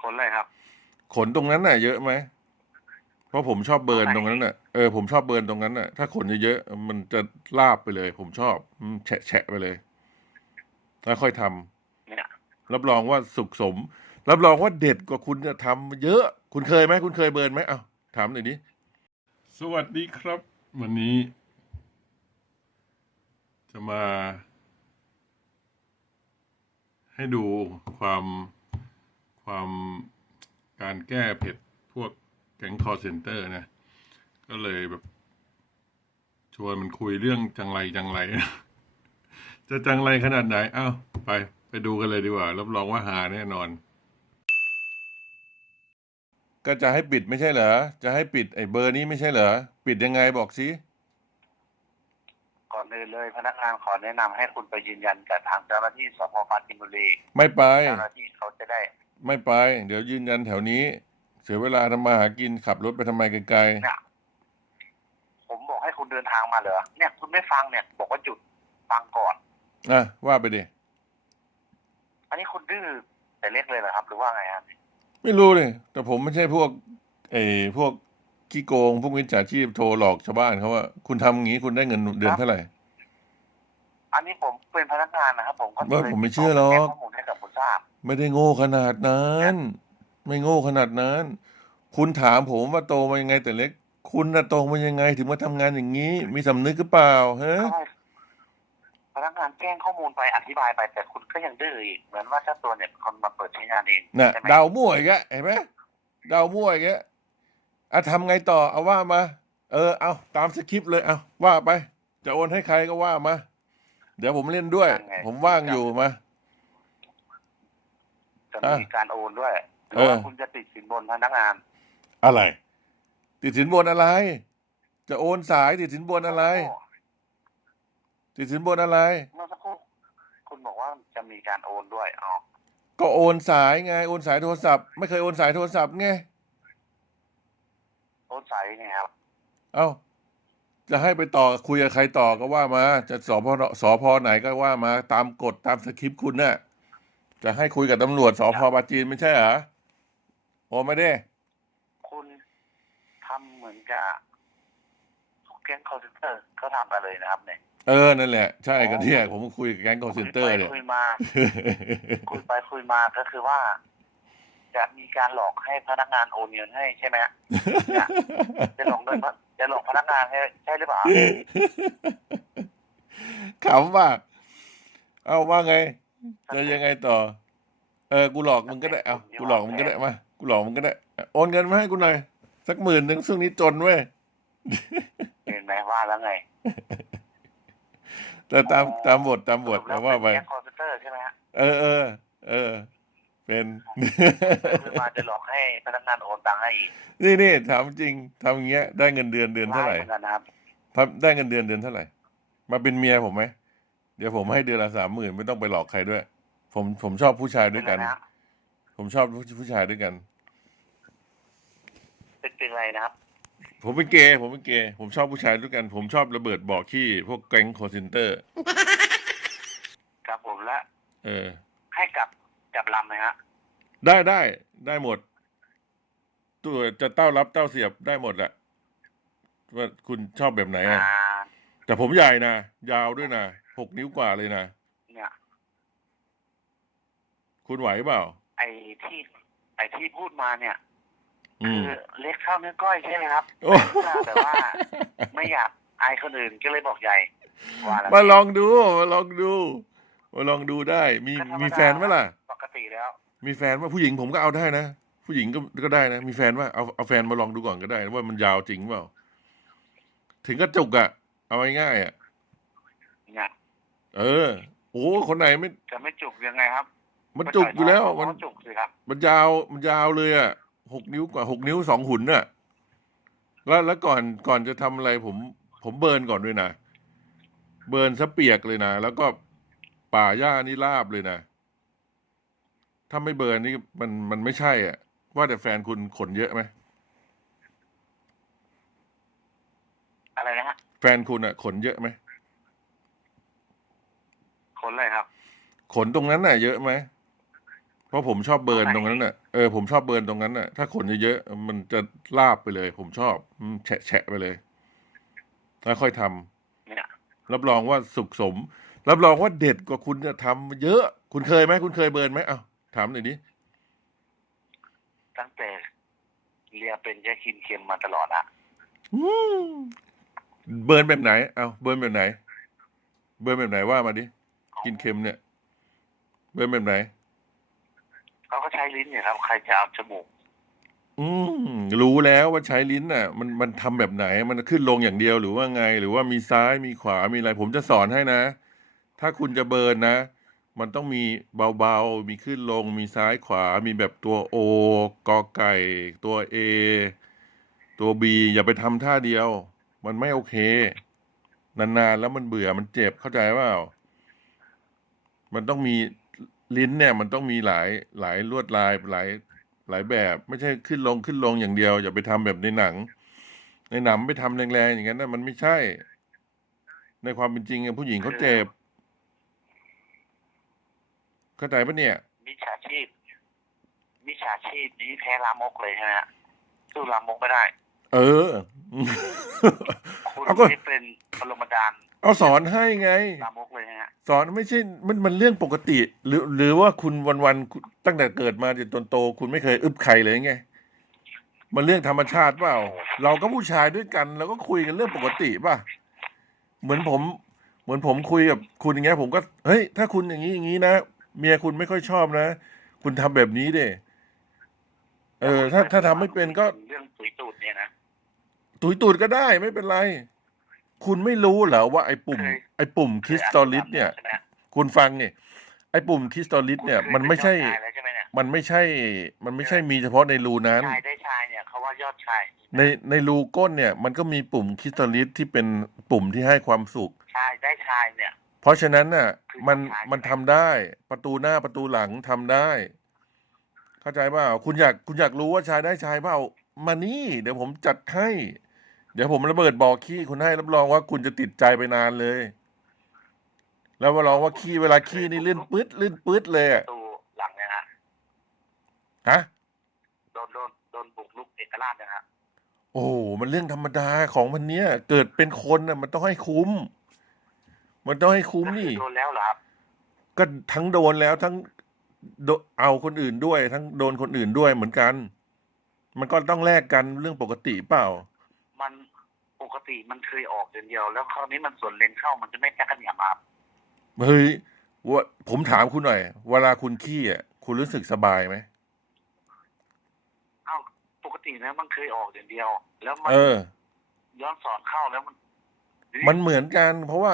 ขนเลยครับ ขนตรงนั้นน่ะ เยอะไหมเพราะผมชอบเบิร์นตตรรงงไหนนั้นน่ะเออผมชอบเบิร์นตรงนั้นน่ะถ้าขนเยอะๆมันจะลาบไปเลย ผมชอบอืมแฉะแฉะไปเลยแล้วค่อยทำเนี่ยรับรองว่าสุขสม รับรองว่าเด็ดกว่าคุณจะทำเยอะ คุณเคยไหมคุณเคยเบิร์นไหมเอ้าถามหน่อยดิสวัสดีครับ วันนี้ จะมา ให้ดูความ ความการแก้เผ็ดพวกแก๊งคอร์เซนเตอร์นะ ก็เลยแบบ ชวนมันคุยเรื่องจังไรจังไรจะจังไรขนาดไหน เอ้า ไป ไปดูกันเลยดีกว่า รับรองว่าหาแน่นอน ก็จะให้ปิดไม่ใช่เหรอ จะให้ปิดไอ้เบอร์นี้ไม่ใช่เหรอ ปิดยังไงบอกสิก่อนอื่นเลย พนักงานขอแนะนำให้คุณไปยืนยันกับทางเจ้าหน้าที่สพปราจินบุรีไม่ไปเจ้าหน้าที่เขาจะได้ ไม่ไป เดี๋ยวยืนยันแถวนี้ เสียเวลาทำมาหากินขับรถไปทำไมไกลเนี่ยผมบอกให้คุณเดินทางมาเหรอเนี่ยคุณไม่ฟังเนี่ย บอกว่าจุดฟังก่อน ๆอะว่าไปดิอันนี้คุณดื้อแต่เล็กเลยเหรอครับ หรือว่าไงครับไม่รู้เลยแต่ผมไม่ใช่พวกไอ้พวกขี้โกง พวกมิจฉาชีพโทรหลอกชาวบ้านเขาว่า คุณทำอย่างนี้คุณได้เงินเดือนเท่าไหร่ อันนี้ผมเป็นพนักงานนะครับ ผมก็เออผมไม่เชื่อหรอก แจ้งข้อมูลให้กับคุณทราบ ไม่ได้โง่ขนาดนั้น ไม่โง่ขนาดนั้น คุณถามผมว่าโตมายังไงแต่เล็ก คุณน่ะโตมายังไงถึงมาทำงานอย่างนี้ มีสำนึกหรือเปล่าฮะก็ให้พนักงานแจ้งข้อมูลไปอธิบายไปแต่คุณก็ยังดื้ออีกเหมือนว่าเจ้าตัวเนี่ยเป็นคนมาเปิดใช้งานเองน่ะใช่ไหมเดามั่วอีกแล้วเห็นไหมเดามั่วอีกแล้วอะทำไงต่อเอาว่ามา เออเอาตามสคริปต์เลยเอาว่าไป จะโอนให้ใครก็ว่ามา เดี๋ยวผมเล่นด้วย ผมว่างอยู่มา จะอะมีการโอนด้วยหเอรืออว่าคุณจะติดสินบนพนักงาน อะไร ติดสินบนอะไร จะโอนสายติดสินบนอะไร ติดสินบนอะไรเมื่อสักครู่คุณบอกว่าจะมีการโอนด้วยอ๋อก็โอนสายไง โอนสายโทรศัพท์ไม่เคยโอนสายโทรศัพท์ไงโอนสายไงครับ เอ้าจะให้ไปต่อคุยกับใครต่อก็ว่ามา จะสพสพไหนก็ว่ามาตามกฎตามสคริปต์คุณน่ะ จะให้คุยกับตำรวจสพปราจีนไม่ใช่เหรอโอนไม่ได้ คุณทำเหมือนกับแก๊งคอร์เซนเตอร์เขาทำกันเลยนะครับเนี่ย เออ นั่นแหละ ใช่กันเนี่ยผมคุยกับแก๊งคอร์เซนเตอร์เนี่ยคุยไปคุยมา คุยไปคุยมาก็คือว่า จะมีการหลอกให้พนักงานโอนเงินให้ใช่ไหมฮะเนี่ยจะหลอกเงินจะหลอกพนักงานให้ใช่หรือเปล่าขำว่าเอาว่าไง จะยังไงต่อ เออ กูหลอกมึงก็ได้เอากูหลอกมึงก็ได้มากูหลอกมึงก็ได้ โอนเงินมาให้กูหน่อย สักหมื่นหนึ่งช่วงนี้จนเว้ยเห็นไหมว่าแล้วไงแต่ตามตามบทตามบทสรุปแล้นะว่าไปเป็นแก๊งคอร์เซนเตอร์ใช่ไหมฮะเออเออเออ เป็นคือมาจะหลอกให้พนักงานโอนตังค์ให้อีกนี่นี่ถามจริงทำอย่างเงี้ย ได้เงินเดือนเดือนเท่าไหร่ร้ยมือนกันนะครับทำได้เงินเดือนเดือนเท่าไหร่ มาเป็นเมียผมไหม เดี๋ยวผมให้เดือนละสามหมื่นไม่ต้องไปหลอกใครด้วย ผมผมชอบผู้ชายด้วยกันเป็นไรนะผมชอบผู้ชายด้วยกัน เป็นเป็นไรนะครับ ผมเป็นเกย์ผมเป็นเกย์ผมชอบผู้ชายด้วยกัน ผมชอบระเบิดบ่อขี้พวกแก๊งคอร์เซนเตอร์ ครับผมและ เออ ให้กลับกลับลำนะฮะ ได้ได้ได้หมด ตัวจะเต้ารับเต้าเสียบได้หมดแหละว่าคุณชอบแบบไหนอ่าอะแต่ผมใหญ่นะยาวด้วยนะ หกนิ้วกว่าเลยนะ เนี่ย คุณไหวเปล่า ไอ้ที่ไอ้ที่พูดมาเนี่ยอืคืม อเล็กเท่าเนื้อก้อยใช่ไหมครับโอ้ แต่ว่าไม่อยากอายคนอื่นก็เลยบอกใหญ่ว่าแล้วมาลองดู มาลองดูมาลองดูได้ มีก็ธรรดามีแฟนไหมล่ะ ปกติแล้ว มีแฟนว่าผู้หญิงผมก็เอาได้นะ ผู้หญิงก็ก็ได้นะ มีแฟนว่าเอาเอาแฟนมาลองดูก่อนก็ได้ว่ามันยาวจริงเปล่า ถึงกระจุกอะเอาง่ายๆอะเนี่ย เออ โอ้คนไหนไม่ จะไม่จุกยังไงครับมันจุกอยู่แล้ว มัมันนจุกสิครับมันยาวมันยาวเลยอะหกนิ้วกว่าหกนิ้วสองหุ่นน่ะ แล้วแล้วก่อนก่อนจะทำอะไรผม ผมเบิร์นก่อนด้วยนะ เบิร์นซะเปียกเลยนะ แล้วก็ป่าหญ้านี่ราบเลยนะ ถ้าไม่เบิร์นนี่มันมันไม่ใช่อะ ว่าแต่แฟนคุณขนเยอะไหม อะไรนะฮะแฟนคุณอะ ขนเยอะไหมค นเลยครับ ขนตรงนั้นน่ะ เยอะไหมเพราะผมชอบเบิร์นตรงนั้นน่ะเออผมชอบเบิร์นตรงนั้นน่ะถ้าขนเยอะๆมันจะลาบไปเลย ผมชอบอืมแฉะแฉะไปเลยแล้วค่อยทำเนี่ยรับรองว่าสุขสม รับรองว่าเด็ดกว่าคุณจะทำเยอะ คุณเคยไหมคุณเคยเบิร์นไหมเอ้าถามหน่อยดิตั้งแต่เรียนเป็นแค่กินเค็มมาตลอดอะอืมเบิร์นแบบไหน เอาเบิร์นแบบไหน เบิร์นแบบไหนว่ามาดิ กินเค็มเนี่ยเบิร์นแบบไหนเขาก็ใช้ลิ้นเนี่ยครับ ใครจะเอาจมูก อืมรู้แล้วว่าใช้ลิ้นน่ะ มันมันทำแบบไหน มันขึ้นลงอย่างเดียวหรือว่าไง หรือว่ามีซ้ายมีขวามีอะไร ผมจะสอนให้นะ ถ้าคุณจะเบิร์นนะ มันต้องมีเบาๆ มีขึ้นลง มีซ้ายขวา มีแบบตัวโอกอไก่ ตัวเอตัวบีอย่าไปทำท่าเดียว มันไม่โอเค นานๆแล้วมันเบื่อมันเจ็บเข้าใจเปล่า มันต้องมีลิ้นเนี่ย มันต้องมีหลายหลายลวดลายหลายหลายแบบ ไม่ใช่ขึ้นลงขึ้นลงอย่างเดียว อย่าไปทำแบบในหนัง ในหนังไปทำแรงๆอย่างนั้นนะมันไม่ใช่ ในความเป็นจริงอะผู้หญิงเขาเจ็บเข้าใจปะเนี่ยมิจฉาชีพมิจฉาชีพนี้แพ้ลามกเลยใช่ไหมฮะสู้ลามกไม่ได้ เออ คุณเอาก็นี่เป็นปรมาจารย์ เอาสอนให้ไง ลามกเลยฮะสอนไม่ใช่มันมันเรื่องปกติ หรือหรือว่าคุณวันวันๆคุณตั้งแต่เกิดมาจนโต คุณไม่เคยอึบใครเลยไง มันเรื่องธรรมชาติเปล่า เราก็ผู้ชายด้วยกันเราก็คุยกันเรื่องปกติป่ะ เหมือนผม เหมือนผมคุยกับคุณอย่างเงี้ย ผมก็เฮ้ยถ้าคุณอย่างนี้อย่างนี้นะเมียคุณไม่ค่อยชอบนะ คุณทำแบบนี้เด้เออ ถ้าถ้าทำไม่เป็นก็เรื่องตุยตูดเนี่ยนะ ตุยตูดก็ได้ไม่เป็นไร คุณไม่รู้เหรอว่าไอ้ปุ่มเคยไอ้ปุ่มคริสตอลิสเนี่ยใช่ไหมฮะคุณฟังเนี่ยไอ้ปุ่มคริสตอลิสเนี่ยมันไม่ใช่คุณเคยเป็นยอดชายแล้วใช่ไหมเนี่ยมันไม่ใช่ มันไม่ใช่มีเฉพาะในรูนั้น ชายได้ชายเนี่ยเขาว่ายอดชาย ในในรูก้นเนี่ย มันก็มีปุ่มคริสตอลิสที่เป็นปุ่มที่ให้ความสุข ชายได้ชายเนี่ย เพราะฉะนั้นน่ะคือมันทำได้มันทำได้ประตูหน้าประตูหลังทำได้ เข้าใจเปล่าคุณอยากคุณอยากรู้ว่าชายได้ชายเปล่ามานี่ เดี๋ยวผมจัดให้ เดี๋ยวผมระเบิดบ่อขี้คุณให้รับรองว่าคุณจะติดใจไปนานเลย แล้วรับรองว่าขี้เวลาขี้นี่ลื่นปื๊ดลื่นปื๊ดเลยปอะระตูหลังเนี่ยฮะฮะโดนโดนโดนบุกลุกเอกราชเนะฮะโอ้โหมันเรื่องธรรมดาของมันเนี้ยเกิดเป็นคนน่ะ มันต้องให้คุ้ม มันต้องให้คุ้มก็คือนี่ โดนแล้วเหรอครับก็ทั้งโดนแล้วทั้งโดเอาคนอื่นด้วย ทั้งโดนคนอื่นด้วยเหมือนกัน มันก็ต้องแลกกันเรื่องปกติเปล่า มันปกติมันเคยออกเดือนเดียว แล้วคราวนี้มันส่วนเลนเข้ามันจะไม่แค่กันอย่างมาเฮ้ยว่าผมถามคุณหน่อย เวลาคุณขี้อะคุณรู้สึกสบายไหมเอ้าปกตินะมันเคยออกเดือนเดียว แล้วมันเออ ย้อนสอนเข้าแล้วมัน มันเหมือนกัน เพราะว่า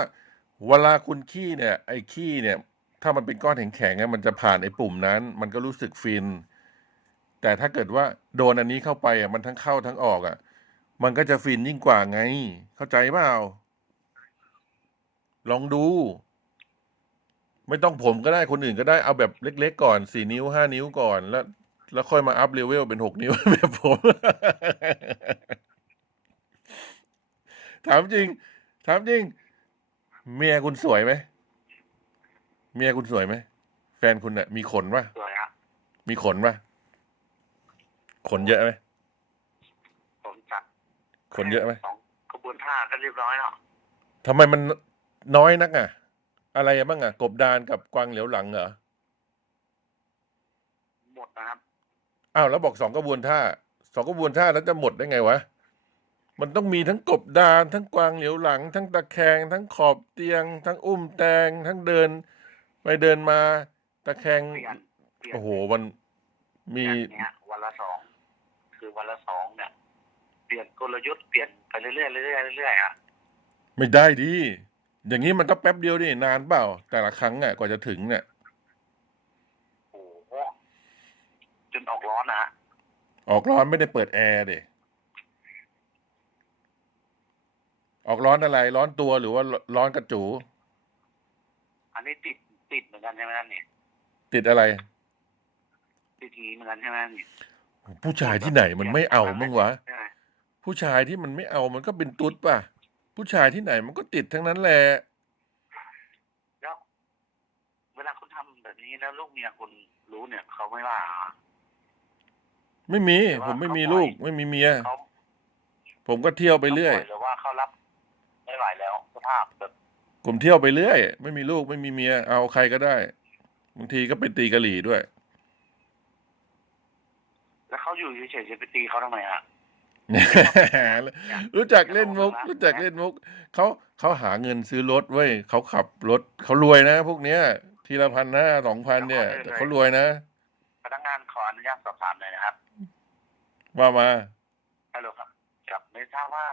เวลาคุณขี้เนี่ย ไอ้ขี้เนี่ย ถ้ามันเป็นก้อนแข็งๆอะมันจะผ่านไอ้ปุ่มนั้น มันก็รู้สึกฟิน แต่ถ้าเกิดว่าโดนอันนี้เข้าไปอะมันทั้งเข้าทั้งออกอะ มันก็จะฟินยิ่งกว่าไง เข้าใจเปล่า ลองดู ไม่ต้องผมก็ได้คนอื่นก็ได้เอาแบบเล็ก ๆ ก่อนสี่นิ้วห้านิ้วก่อน แล้ว แล้วค่อยมาอัพเลเวลเป็นหกนิ้วแบบผม ถามจริง ถามจริง เมียคุณสวยไหมเมียคุณสวยไหมแฟนคุณเนี่ยมีขนปะสวยฮะมีขนปะขนเยอะไหมผมจัด ขนเยอะไหมสองกระบวนท่าก็เรียบร้อยแล้วทำไมมันน้อยนักอะ อะไรบ้างอะ กบดานกับกวางเหลียวหลังเหรอหมดนะครับอ้าวแล้วบอกสองกระบวนท่าสองกระบวนท่าแล้วจะหมดได้ไงวะมันต้องมีทั้งกบดาน ทั้งกวางเหลียวหลัง ทั้งตะแคง ทั้งขอบเตียง ทั้งอุ้มแตง ทั้งเดิน ไปเดินมาตะแคง เปลี่ยนเปลี่ยนโอ้โหมันมี อย่างเนี้ยวันละสองคือวันละสองเนี่ยเป ลี่ยนกลยุทธ์เปลี่ยนไปเรื่อยๆเรื่อยๆเรื่อยๆอะไม่ได้ดิอย่างนี้มันก็แป๊บเดียวดินานเปล่า แต่ละครั้งอะกว่าจะถึงเนี่ยโอ้โหจนออกร้อนนะฮะออกร้อนไม่ได้เปิดแอร์เดออกร้อนอะไร ร้อนตัวหรือว่าร้อนกระจู อันนี้ติดติดเหมือนกันใช่ไหมนั่นนี่ติดอะไร ติดหีเหมือนกันใช่ไหมนี่ผู้ชายที่ไหนมันไม่เอามึงวะ ใช่ไหม ผู้ชายที่มันไม่เอามันก็เป็นตุ๊ดป่ะ ผู้ชายที่ไหนมันก็ติดทั้งนั้นแหละ แล้วเวลาคุณทำแบบนี้แล้วลูกเมียคุณรรู้เนี่ยเขาไม่ว่าไม่มีผมไม่มีลูก ไม่มีเมีย เขาผมก็เที่ยวไปเรื่อยหรือว่าเขารับไม่ไหวแล้วสภาพแบบผมเที่ยวไปเรื่อย ไม่มีลูกไม่มีเมีย เอาใครก็ได้ บางทีก็ไปตีกะหรี่ด้วย แล้วเขาอยู่เฉยๆจะไปตีเขาทำไมฮะ รู้จักเล่นมุก รู้จักเล่นมุกเขาเขาหาเงินซื้อรถเว้ยเขาขับรถเขารวยนะ พวกเนี้ย ทีละพันห้าสองพันเนี่ยแต่เขารวยนะพนักงานขออนุญาตสอบถามหน่อยนะครับว่ามาฮัลโหลครับครับไม่ทราบว่า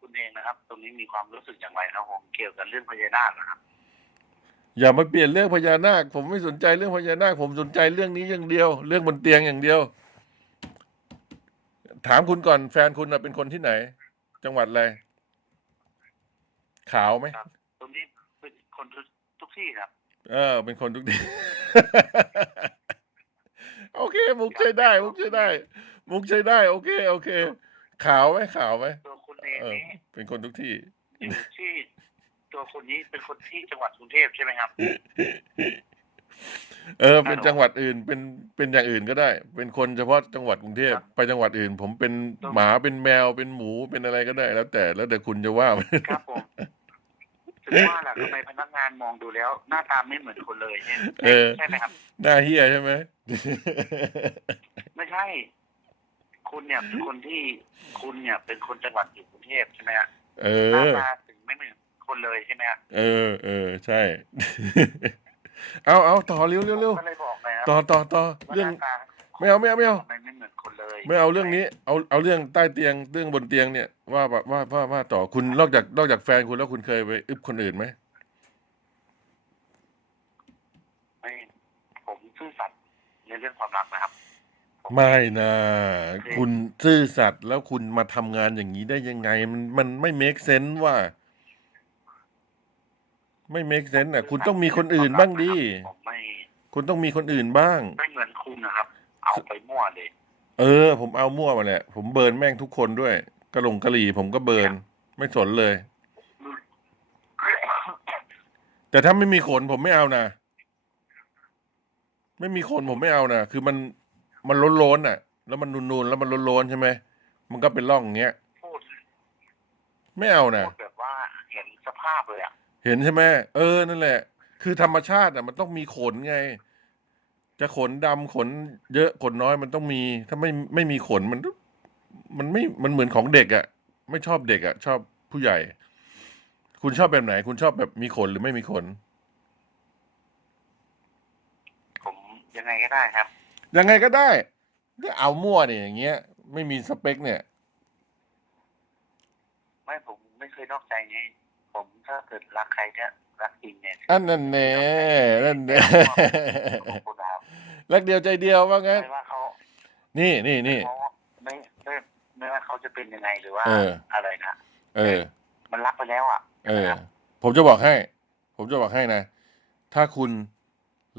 คุณเองนะครับ ตรงนี้มีความรู้สึกอย่างไรครับผมเกี่ยวกับเรื่องพญานาคนะครับ อย่ามาเปลี่ยนเรื่องพญานาค ผมไม่สนใจเรื่องพญานาค ผมสนใจเรื่องนี้อย่างเดียว เรื่องบนเตียงอย่างเดียว ถามคุณก่อนแฟนคุณน่ะเป็นคนที่ไหน จังหวัดอะไร ขาวไหมครับตรงนี้เป็นคนทุกทุกที่ครับ เออ เป็นคนทุกทีโอเค มุกใช้ได้ มุกใช้ได้ มุกใช้ได้ โอเค โอเค ขาวไหมขาวไหมตัวคุณเองเออ นี้เป็นคนทุกที่ อยู่ที่ตัวคุณนี้เป็นคนที่จังหวัดกรุงเทพใช่ไหมครับ เออ เป็นจังหวัดอื่นเป็นเป็นอย่างอื่นก็ได้ เป็นคนเฉพาะจังหวัดกรุงเทพครับ ไปจังหวัดอื่น ผมเป็นหมาเป็นแมวเป็นหมูเป็นอะไรก็ได้ แล้วแต่แล้วแต่คุณจะว่าครับผมถึงว่าแหละทำไมพนักงานมองดูแล้ว หน้าตาไม่เหมือนคนเลยเนี่ยเออ ใช่ไหมครับ หน้าเฮียใช่ไหม ไม่ใช่ คุณเนี่ยเป็นคนที่คุณเนี่ยเป็นคนจังหวัดอยู่กรุงเทพใช่ไหมฮะเอหน้าอ ตาถึงไม่เหมือนคนเลยใช่ไหมฮะเออ เออ ใช่ เอาเอาต่อเร็วเร็วเร็วก็เลยบอกเลยครัต่อต่อต่อว่าเรื่องหน้าตาไม่เอาไม่เอาไม่เอาทำไม่เหมือนคนเลยไม่เอาเรื่องนี้เอาเอาเรื่องใต้เตียงเรื่องบนเตียงเนี่ยว่าว่าว่าว่าว่าต่อคุณนอกจากนอกจากแฟนคุณแล้วคุณเคยไปอึบคนอื่นไหมไม่ผมซื่อสัตย์ในเรื่องความรักนะครับผมไม่นะคุณซื่อสัตย์แล้วคุณมาทำงานอย่างนี้ได้ยังไง มันมันไม่ make sense ว่า ไม่ make sense อะ คุณต้องมีคนอื่นบ้างดิผมไม่คุณต้องมีคนอื่นบ้าง ไม่เหมือนคุณนะครับ เอาไปมั่วเลย เออ ผมเอามั่วมาแหละ ผมเบิร์นแม่งทุกคนด้วย กระหลงกะหรี่ผมก็เบิร์น ไม่สนเลย แต่ถ้าไม่มีขนผมไม่เอานะ ไม่มีขนผมไม่เอานะ คือมันมันล้นๆอะ แล้วมันนูนๆ แล้วมันล้นๆใช่ไหม มันก็เป็นร่องอย่างเงี้ย พูดไม่เอานะพูดแบบว่าเห็นสภาพเลยอะ เห็นใช่ไหมเออนั่นแหละ คือธรรมชาติอะ มันต้องมีขนไง จะขนดำขน เยอะขนน้อยมันต้องมี ถ้าไม่ไม่มีขนมัน มันไม่มันเหมือนของเด็กอะ ไม่ชอบเด็กอะ ชอบผู้ใหญ่ คุณชอบแบบไหน คุณชอบแบบมีขนหรือไม่มีขน ผมยังไงก็ได้ครับ ยังไงก็ได้ก็เอามั่วเนี่ยอย่างเงี้ย ไม่มีสเปคเนี่ย ไม่ผมไม่เคยนอกใจไงผม ถ้าเกิดรักใครเนี่ยรักจริงเนี่ยอันนั้นแน่นั่นแน่ขอบคุณครับรักเดียวใจเดียวว่างั้นไม่ว่าเขานี่นี่นี่เขาไม่ไม่ไม่ว่าเขาจะเป็นยังไงหรือว่า เออ อะไรนะเออ มันรักไปแล้วอะเออ ผมจะบอกให้ ผมจะบอกให้นะ ถ้าคุณ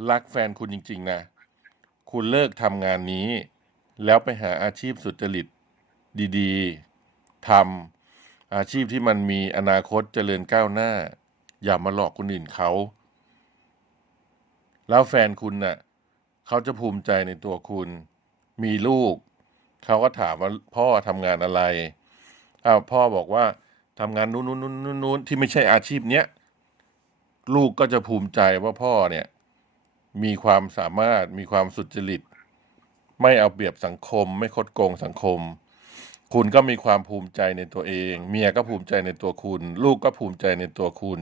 รักแฟนคุณจริง ๆ นะ คุณเลิกทำงานนี้ แล้วไปหาอาชีพสุจริตดี ๆทำ อาชีพที่มันมีอนาคตเจริญก้าวหน้า อย่ามาหลอกคนอื่นเขา แล้วแฟนคุณน่ะเขาจะภูมิใจในตัวคุณ มีลูก เขาก็ถามว่าพ่อทำงานอะไรอ้าวพ่อบอกว่าทำงานนู้นนู้นนู้นนู้นนู้นที่ไม่ใช่อาชีพเนี้ยลูกก็จะภูมิใจว่าพ่อเนี่ย มีความสามารถมีความสุจริต ไม่เอาเปรียบสังคม ไม่คดโกงสังคม คุณก็มีความภูมิใจในตัวเอง เมียก็ภูมิใจในตัวคุณ ลูกก็ภูมิใจในตัวคุณ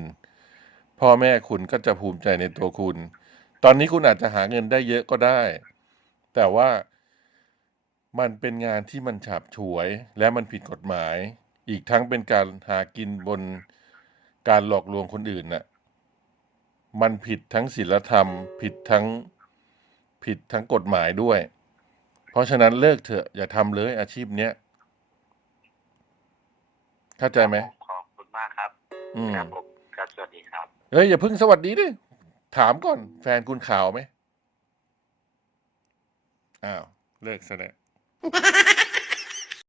พ่อแม่คุณก็จะภูมิใจในตัวคุณ ตอนนี้คุณอาจจะหาเงินได้เยอะก็ได้ แต่ว่ามันเป็นงานที่มันฉาบฉวยและมันผิดกฎหมาย อีกทั้งเป็นการหากินบนการหลอกลวงคนอื่นน่ะมันผิดทั้งศีลธรรม ผิดทั้งผิดทั้งกฎหมายด้วย เพราะฉะนั้นเลิกเถอะอย่าทำเลยอาชีพเนี้ย เข้าใจไหมขอบคุณมากครับอืมครับผมครับสวัสดีครับ เฮ้ยอย่าเพิ่งสวัสดีดิถามก่อน แฟนคุณข่าวไหมอ้าว เลิกซะแล้ว